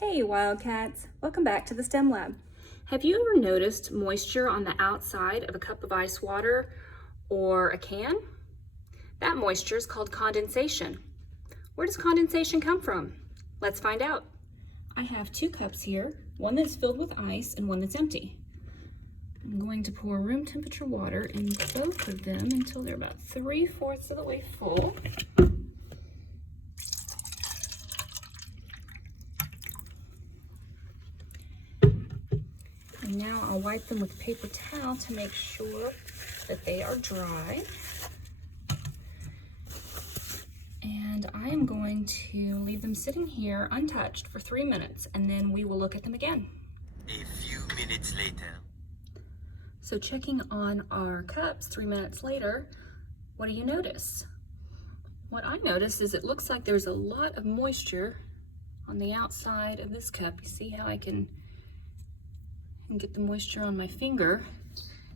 Hey Wildcats, welcome back to the STEM Lab. Have you ever noticed moisture on the outside of a cup of ice water or a can? That moisture is called condensation. Where does condensation come from? Let's find out. I have two cups here, one that's filled with ice and one that's empty. I'm going to pour room temperature water in both of them until they're about 3/4 of the way full. And now I'll wipe them with a paper towel to make sure that they are dry. And I am going to leave them sitting here untouched for 3 minutes, and then we will look at them again. A few minutes later. So checking on our cups 3 minutes later, what do you notice? What I notice is it looks like there's a lot of moisture on the outside of this cup. You see how I can get the moisture on my finger,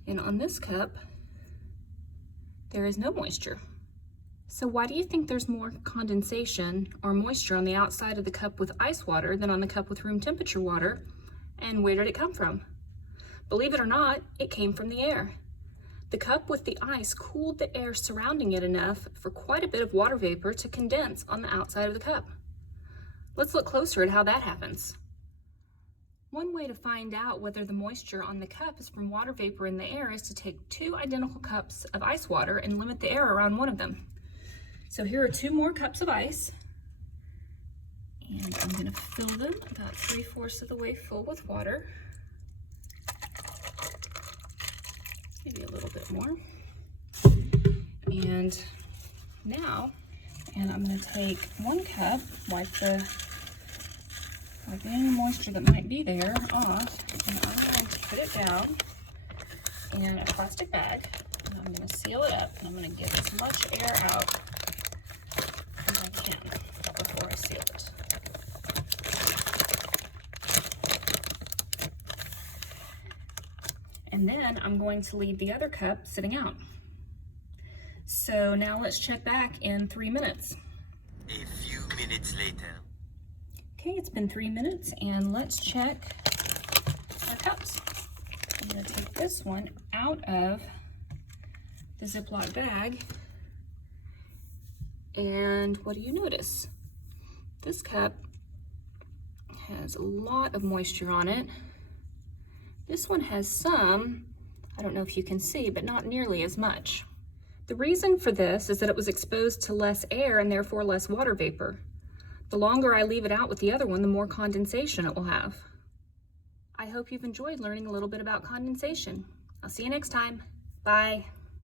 and on this cup there is no moisture. So why do you think there's more condensation or moisture on the outside of the cup with ice water than on the cup with room temperature water? And where did it come from? Believe it or not, it came from the air. The cup with the ice cooled the air surrounding it enough for quite a bit of water vapor to condense on the outside of the cup. Let's look closer at how that happens. One way to find out whether the moisture on the cup is from water vapor in the air is to take two identical cups of ice water and limit the air around one of them. So here are two more cups of ice, and I'm going to fill them about 3/4 of the way full with water. Maybe a little bit more. And now, I'm going to take one cup, wipe any moisture that might be there off, and I'm going to put it down in a plastic bag, and I'm going to seal it up, and I'm going to get as much air out as I can before I seal it. And then I'm going to leave the other cup sitting out. So now let's check back in 3 minutes. A few minutes later. Okay, it's been 3 minutes, and let's check our cups. I'm going to take this one out of the Ziploc bag, and what do you notice? This cup has a lot of moisture on it. This one has some, I don't know if you can see, but not nearly as much. The reason for this is that it was exposed to less air and therefore less water vapor. The longer I leave it out with the other one, the more condensation it will have. I hope you've enjoyed learning a little bit about condensation. I'll see you next time. Bye.